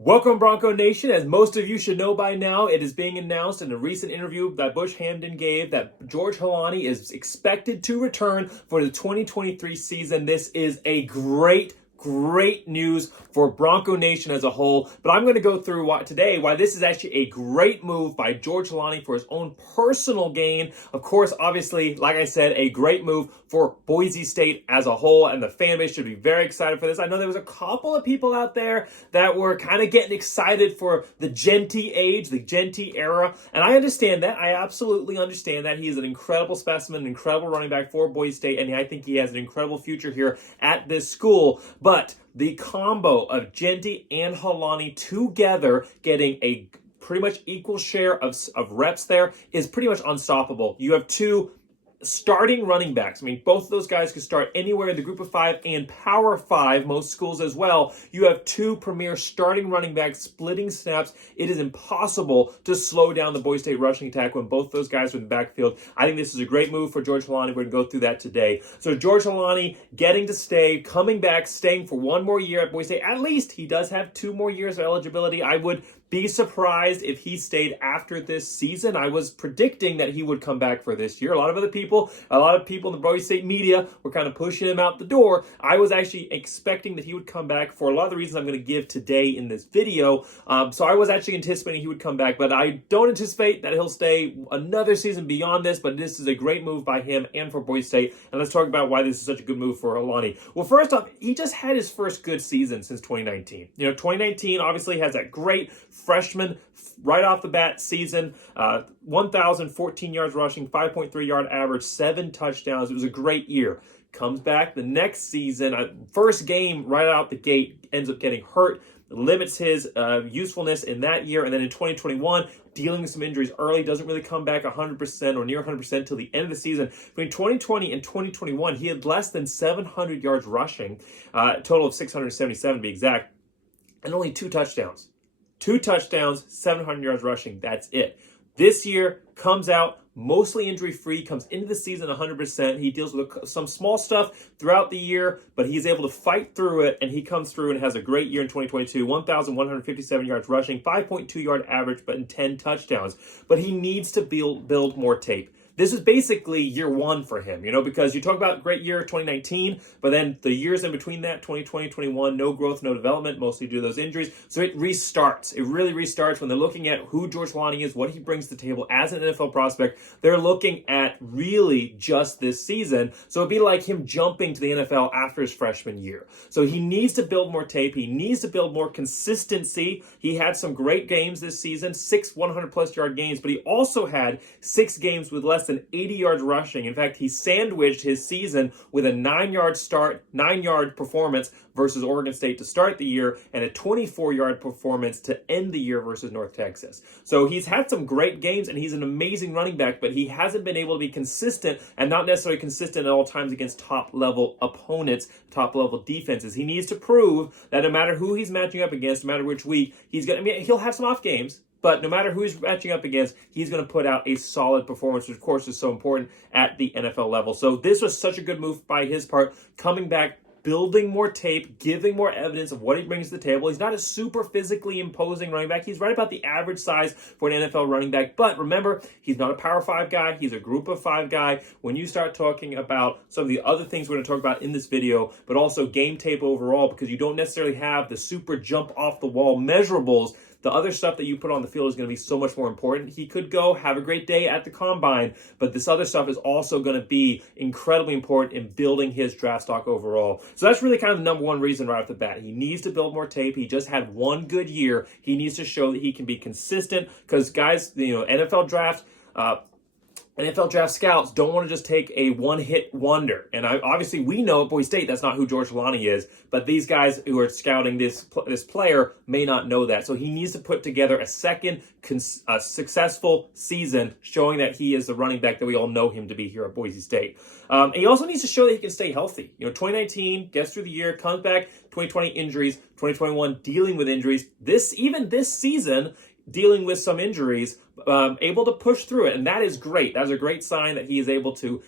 Welcome, Bronco Nation. As most of you should know by now, it is being announced in a recent interview that Bush Hamdan gave that George Holani is expected to return for the 2023 season. This is a great news for Bronco Nation as a whole, but I'm going to go through why this is actually a great move by George Holani for his own personal gain. Of course, obviously, like I said, a great move for Boise State as a whole, and the fan base should be very excited for this. I know there was a couple of people out there that were kind of getting excited for the Genty age, the Genty era, and I understand that. I absolutely understand that. He is an incredible specimen, an incredible running back for Boise State, and I think he has an incredible future here at this school. But the combo of Genty and Holani together getting a pretty much equal share of reps there is pretty much unstoppable. You have two starting running backs. I mean, both of those guys could start anywhere in the group of five and power five, most schools as well. You have two premier starting running backs splitting snaps. It is impossible to slow down the Boise State rushing attack when both those guys are in the backfield. I think this is a great move for George Holani. We're going to go through that today. So George Holani getting to stay, coming back, staying for one more year at Boise State. At least he does have 2 more years of eligibility. I would be surprised if he stayed after this season. I was predicting that he would come back for this year. A lot of people in the Boise State media were kind of pushing him out the door. I was actually expecting that he would come back for a lot of the reasons I'm going to give today in this video. So I was actually anticipating he would come back, but I don't anticipate that he'll stay another season beyond this, but this is a great move by him and for Boise State. And let's talk about why this is such a good move for Holani. Well, first off, he just had his first good season since 2019. 2019 obviously has that great freshman right off the bat season, 1,014 yards rushing, 5.3 yard average, 7 touchdowns. It was a great year. Comes back the next season, first game right out the gate, ends up getting hurt, limits his usefulness in that year. And then in 2021, dealing with some injuries early, doesn't really come back 100% or near 100% till the end of the season. Between 2020 and 2021, he had less than 700 yards rushing, a total of 677 to be exact, and only 2 touchdowns. 2 touchdowns, 700 yards rushing. That's it. This year comes out mostly injury-free, comes into the season 100%. He deals with some small stuff throughout the year, but he's able to fight through it, and he comes through and has a great year in 2022. 1,157 yards rushing, 5.2 yard average, but in 10 touchdowns. But he needs to build more tape. This is basically year 1 for him, because you talk about great year 2019, but then the years in between that, 2020, 21, no growth, no development, mostly due to those injuries. So it restarts. It really restarts when they're looking at who George Holani is, what he brings to the table as an NFL prospect. They're looking at really just this season. So it'd be like him jumping to the NFL after his freshman year. So he needs to build more tape. He needs to build more consistency. He had some great games this season, 6 100-plus yard games, but he also had 6 games with less than 80 yards rushing. In fact, he sandwiched his season with a 9-yard performance versus Oregon State to start the year and a 24-yard performance to end the year versus North Texas. So he's had some great games and he's an amazing running back, but he hasn't been able to be consistent and not necessarily consistent at all times against top-level opponents, top-level defenses. He needs to prove that no matter who he's matching up against, no matter which week, he'll have some off games, but no matter who he's matching up against, he's going to put out a solid performance, which of course is so important at the NFL level. So this was such a good move by his part, coming back, building more tape, giving more evidence of what he brings to the table. He's not a super physically imposing running back. He's right about the average size for an NFL running back. But remember, he's not a power 5 guy. He's a group of 5 guy. When you start talking about some of the other things we're going to talk about in this video, but also game tape overall, because you don't necessarily have the super jump off the wall measurables, the other stuff that you put on the field is going to be so much more important. He could go have a great day at the combine, but this other stuff is also going to be incredibly important in building his draft stock overall. So that's really kind of the number one reason right off the bat. He needs to build more tape. He just had one good year. He needs to show that he can be consistent because guys, NFL draft scouts don't want to just take a one-hit wonder. And obviously, we know at Boise State that's not who George Holani is, but these guys who are scouting this player may not know that. So he needs to put together a second successful season showing that he is the running back that we all know him to be here at Boise State. And he also needs to show that he can stay healthy. 2019, gets through the year, comes back, 2020 injuries, 2021 dealing with injuries. This season, dealing with some injuries, able to push through it. And that is great. That's a great sign that he is able to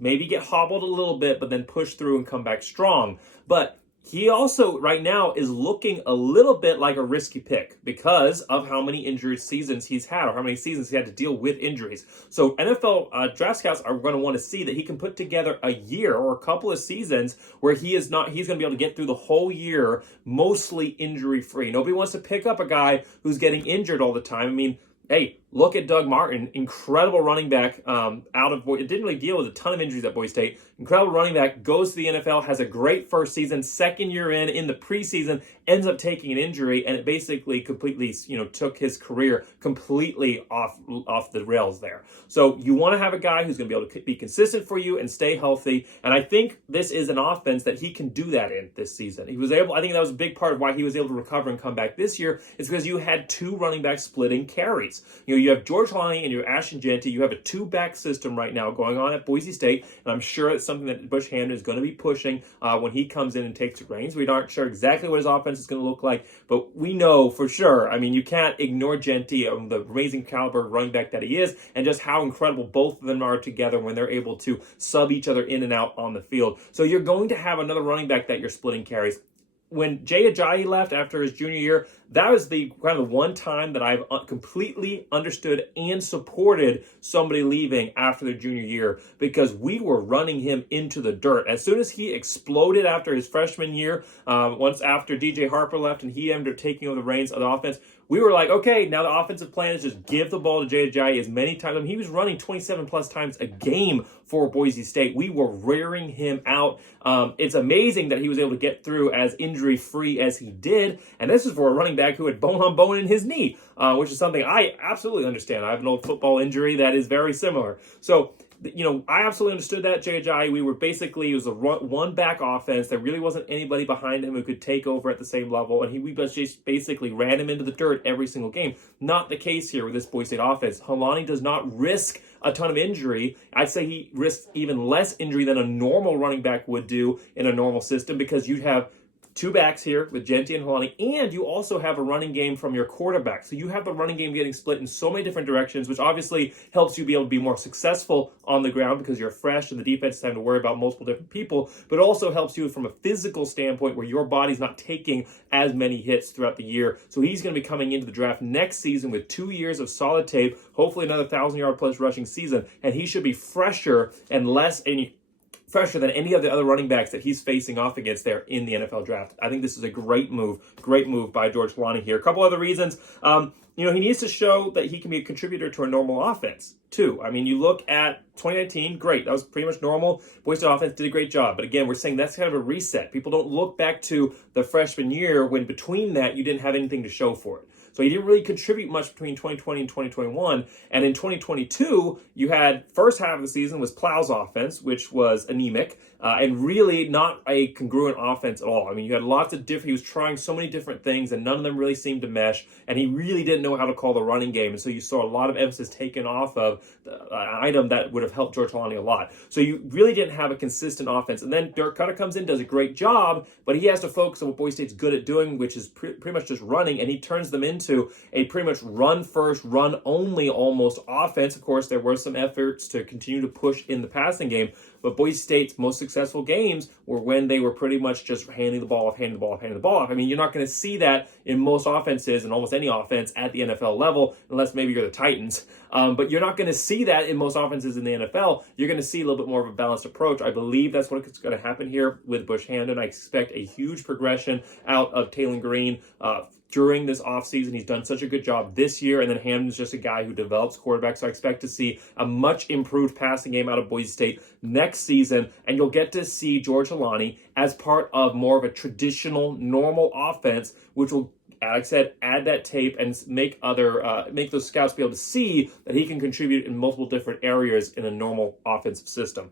maybe get hobbled a little bit, but then push through and come back strong. But he also right now is looking a little bit like a risky pick because of how many injury seasons he's had or how many seasons he had to deal with injuries. So NFL draft scouts are going to want to see that he can put together a year or a couple of seasons where he's going to be able to get through the whole year mostly injury free. Nobody wants to pick up a guy who's getting injured all the time. I mean, hey, look at Doug Martin, incredible running back out of Boise. It didn't really deal with a ton of injuries at Boise State. Incredible running back, goes to the NFL, has a great first season, second year in the preseason, ends up taking an injury, and it basically completely, took his career completely off the rails there. So you want to have a guy who's going to be able to be consistent for you and stay healthy, and I think this is an offense that he can do that in this season. I think that was a big part of why he was able to recover and come back this year, is because you had two running backs splitting carries. You have George Holani and you have Ashton Jeanty. You have a two-back system right now going on at Boise State, and I'm sure it's something that Bush Hamdan is going to be pushing when he comes in and takes the reins. We aren't sure exactly what his offense is going to look like, but we know for sure. I mean, you can't ignore Jeanty, the amazing caliber running back that he is, and just how incredible both of them are together when they're able to sub each other in and out on the field. So you're going to have another running back that you're splitting carries. When Jay Ajayi left after his junior year, that was the kind of the one time that I've completely understood and supported somebody leaving after their junior year, because we were running him into the dirt. As soon as he exploded after his freshman year, once after DJ Harper left and he ended up taking over the reins of the offense, we were like, okay, now the offensive plan is just give the ball to Jay Ajayi as many times. I mean, he was running 27 plus times a game for Boise State. We were rearing him out. It's amazing that he was able to get through as injury-free as he did. And this is for a running back who had bone on bone in his knee, which is something I absolutely understand. I have an old football injury that is very similar. So, I absolutely understood that. Jay Ajayi, it was a one-back offense. There really wasn't anybody behind him who could take over at the same level, and we just basically ran him into the dirt every single game. Not the case here with this Boise State offense. Holani does not risk a ton of injury. I'd say he risks even less injury than a normal running back would do in a normal system, because you have two backs here with Jeanty and Holani, and you also have a running game from your quarterback. So you have the running game getting split in so many different directions, which obviously helps you be able to be more successful on the ground because you're fresh and the defense has time to worry about multiple different people, but also helps you from a physical standpoint where your body's not taking as many hits throughout the year. So he's going to be coming into the draft next season with 2 years of solid tape, hopefully another 1,000-yard plus rushing season, and he should be fresher than any of the other running backs that he's facing off against there in the NFL draft. I think this is a great move by George Holani here. A couple other reasons. He needs to show that he can be a contributor to a normal offense, too. I mean, you look at 2019, great. That was pretty much normal. Boise State offense did a great job. But again, we're saying that's kind of a reset. People don't look back to the freshman year when between that you didn't have anything to show for it. So he didn't really contribute much between 2020 and 2021. And in 2022, you had first half of the season was Plow's offense, which was anemic and really not a congruent offense at all. I mean, you had lots of he was trying so many different things and none of them really seemed to mesh. And he really didn't know how to call the running game. And so you saw a lot of emphasis taken off of an item that would have helped George Holani a lot. So you really didn't have a consistent offense. And then Dirk Cutter comes in, does a great job, but he has to focus on what Boise State's good at doing, which is pretty much just running. And he turns them into a pretty much run first, run only almost offense. Of course, there were some efforts to continue to push in the passing game, but Boise State's most successful games were when they were pretty much just handing the ball off. I mean, you're not going to see that in most offenses and almost any offense at the NFL level, unless maybe you're the Titans. But you're not going to see that in most offenses in the NFL. You're going to see a little bit more of a balanced approach. I believe that's what's going to happen here with Bush Hamdan. I expect a huge progression out of Taylor Green during this offseason. He's done such a good job this year, and then Hamdan's just a guy who develops quarterbacks, so I expect to see a much improved passing game out of Boise State next season, and you'll get to see George Holani as part of more of a traditional, normal offense, which will, like I said, add that tape and make those scouts be able to see that he can contribute in multiple different areas in a normal offensive system.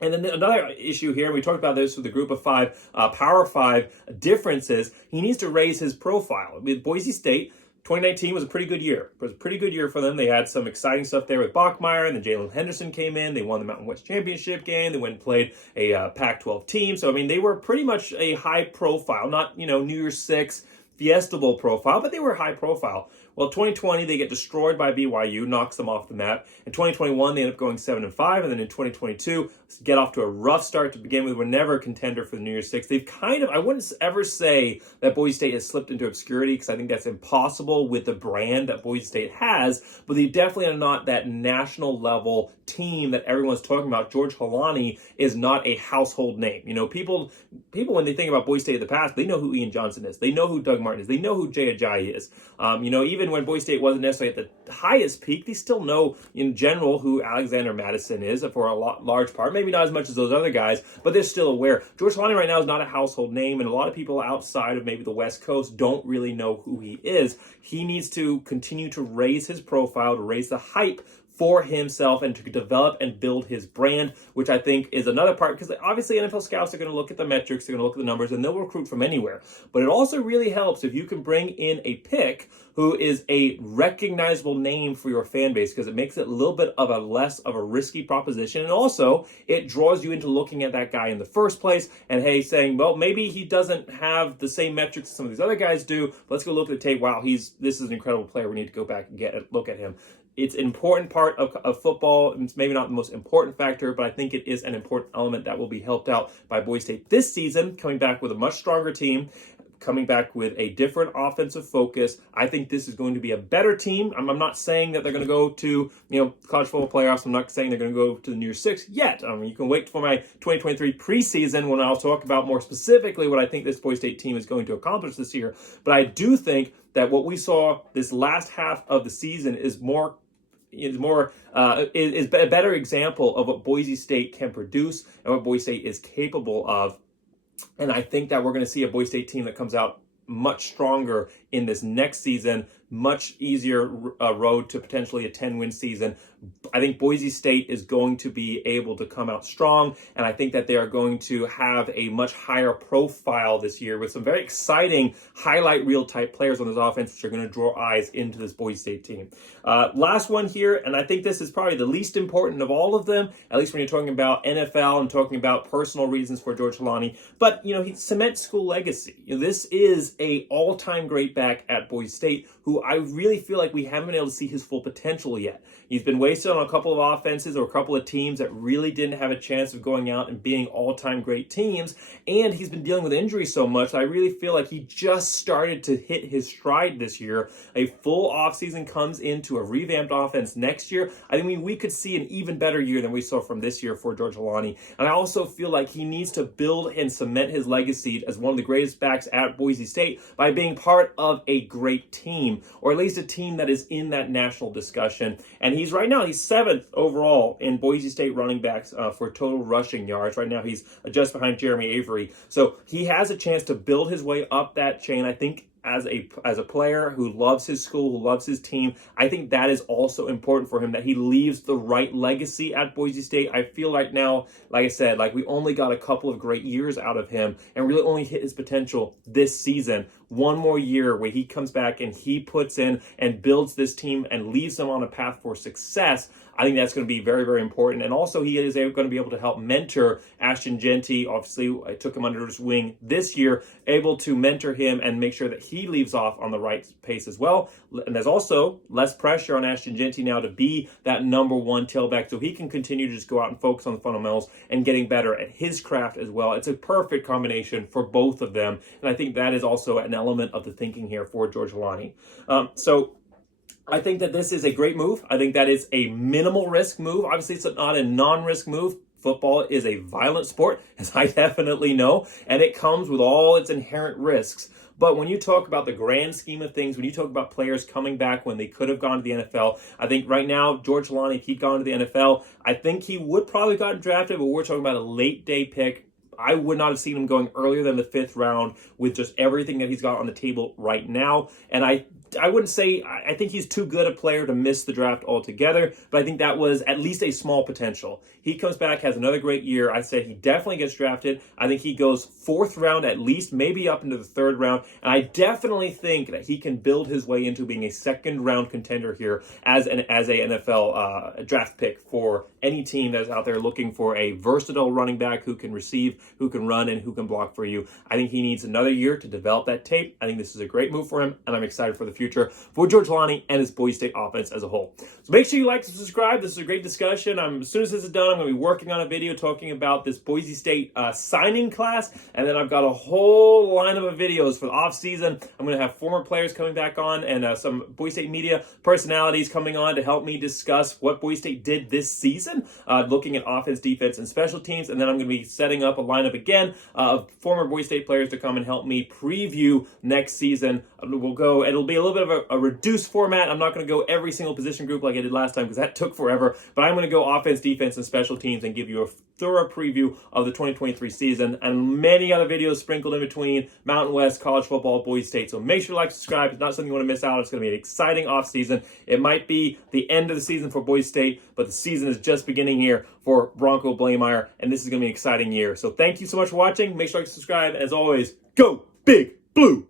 And then another issue here, we talked about this with the group of five, Power 5 differences, he needs to raise his profile. With Boise State, 2019 was a pretty good year. It was a pretty good year for them. They had some exciting stuff there with Bachmeier, and then Jalen Henderson came in. They won the Mountain West Championship game. They went and played a Pac-12 team. So, I mean, they were pretty much a high profile, not, New Year's Six, Fiesta Bowl profile, but they were high profile. Well, 2020, they get destroyed by BYU, knocks them off the map. In 2021, they end up going 7-5, and then in 2022, get off to a rough start to begin with. We're never a contender for the New Year's Six. They've kind of, I wouldn't ever say that Boise State has slipped into obscurity, because I think that's impossible with the brand that Boise State has, but they definitely are not that national level team that everyone's talking about. George Holani is not a household name. You know, people when they think about Boise State in the past, they know who Ian Johnson is. They know who Doug Martin is. They know who Jay Ajayi is. You know, even when Boise State wasn't necessarily at the highest peak, they still know in general who Alexander Madison is for a large part. Maybe not as much as those other guys, but they're still aware. George Holani right now is not a household name, and a lot of people outside of maybe the West Coast don't really know who he is. He needs to continue to raise his profile, to raise the hype for himself, and to develop and build his brand, which I think is another part, because obviously NFL scouts are going to look at the metrics, they're going to look at the numbers, and they'll recruit from anywhere. But it also really helps if you can bring in a pick who is a recognizable name for your fan base, because it makes it a little bit of a less of a risky proposition. And also, it draws you into looking at that guy in the first place and, hey, saying, well, maybe he doesn't have the same metrics as some of these other guys do. Let's go look at the tape. Wow, this is an incredible player. We need to go back and look at him. It's an important part of football. It's maybe not the most important factor, but I think it is an important element that will be helped out by Boise State this season, coming back with a much stronger team, coming back with a different offensive focus. I think this is going to be a better team. I'm not saying that they're going to go to, college football playoffs. I'm not saying they're going to go to the New Year's Six yet. You can wait for my 2023 preseason when I'll talk about more specifically what I think this Boise State team is going to accomplish this year. But I do think that what we saw this last half of the season is a better example of what Boise State can produce and what Boise State is capable of. And I think that we're going to see a Boise State team that comes out much stronger in this next season, much easier road to potentially a 10-win season. I think Boise State is going to be able to come out strong, and I think that they are going to have a much higher profile this year with some very exciting highlight reel type players on this offense, which are going to draw eyes into this Boise State team. Last one here, and I think this is probably the least important of all of them, at least when you're talking about NFL and talking about personal reasons for George Holani, but he cements school legacy. This is a all-time great back at Boise State who I really feel like we haven't been able to see his full potential yet. He's been wasted on a couple of offenses or a couple of teams that really didn't have a chance of going out and being all-time great teams, and he's been dealing with injuries so much that I really feel like he just started to hit his stride this year. A full offseason comes into a revamped offense next year. I think we could see an even better year than we saw from this year for George Holani, and I also feel like he needs to build and cement his legacy as one of the greatest backs at Boise State by being part of a great team, or at least a team that is in that national discussion. And he's 7th overall in Boise State running backs for total rushing yards. Right now he's just behind Jeremy Avery. So he has a chance to build his way up that chain. I think as a player who loves his school, who loves his team, I think that is also important for him, that he leaves the right legacy at Boise State. I feel like now, like I said, we only got a couple of great years out of him and really only hit his potential this season. One more year where he comes back and he puts in and builds this team and leaves them on a path for success. I think that's going to be very, very important. And also he is going to be able to help mentor Ashton Jeanty. Obviously, I took him under his wing this year, able to mentor him and make sure that he leaves off on the right pace as well. And there's also less pressure on Ashton Jeanty now to be that number one tailback, so he can continue to just go out and focus on the fundamentals and getting better at his craft as well. It's a perfect combination for both of them. And I think that is also an element of the thinking here for George Holani. So I think that this is a great move. I think that is a minimal risk move. Obviously, it's not a non-risk move. Football is a violent sport, as I definitely know, and it comes with all its inherent risks. But when you talk about the grand scheme of things, when you talk about players coming back when they could have gone to the NFL, I think right now, George Holani, if he'd gone to the NFL, I think he would probably have gotten drafted, but we're talking about a late day pick. I would not have seen him going earlier than the 5th round with just everything that he's got on the table right now. And I I wouldn't say, I think he's too good a player to miss the draft altogether, but I think that was at least a small potential. He comes back, has another great year. I said he definitely gets drafted. I think he goes 4th round at least, maybe up into the 3rd round. And I definitely think that he can build his way into being a 2nd round contender here as a NFL draft pick for any team that's out there looking for a versatile running back who can receive, who can run, and who can block for you. I think he needs another year to develop that tape. I think this is a great move for him, and I'm excited for the future for George Holani and his Boise State offense as a whole. So make sure you like and subscribe. This is a great discussion. As soon as this is done, I'm going to be working on a video talking about this Boise State signing class, and then I've got a whole lineup of videos for the offseason. I'm going to have former players coming back on and some Boise State media personalities coming on to help me discuss what Boise State did this season, looking at offense, defense, and special teams. And then I'm going to be setting up a lineup again of former Boise State players to come and help me preview next season. It'll be a little bit of a reduced format. I'm not going to go every single position group like I did last time because that took forever, but I'm going to go offense, defense, and special teams and give you a thorough preview of the 2023 season and many other videos sprinkled in between Mountain West, college football, Boise State. So make sure to like, subscribe. It's not something you want to miss out. It's going to be an exciting offseason. It might be the end of the season for Boise State, but the season is just beginning here for Bronco Blameyer, and this is going to be an exciting year. So thank you so much for watching. Make sure to subscribe. As always, go Big Blue!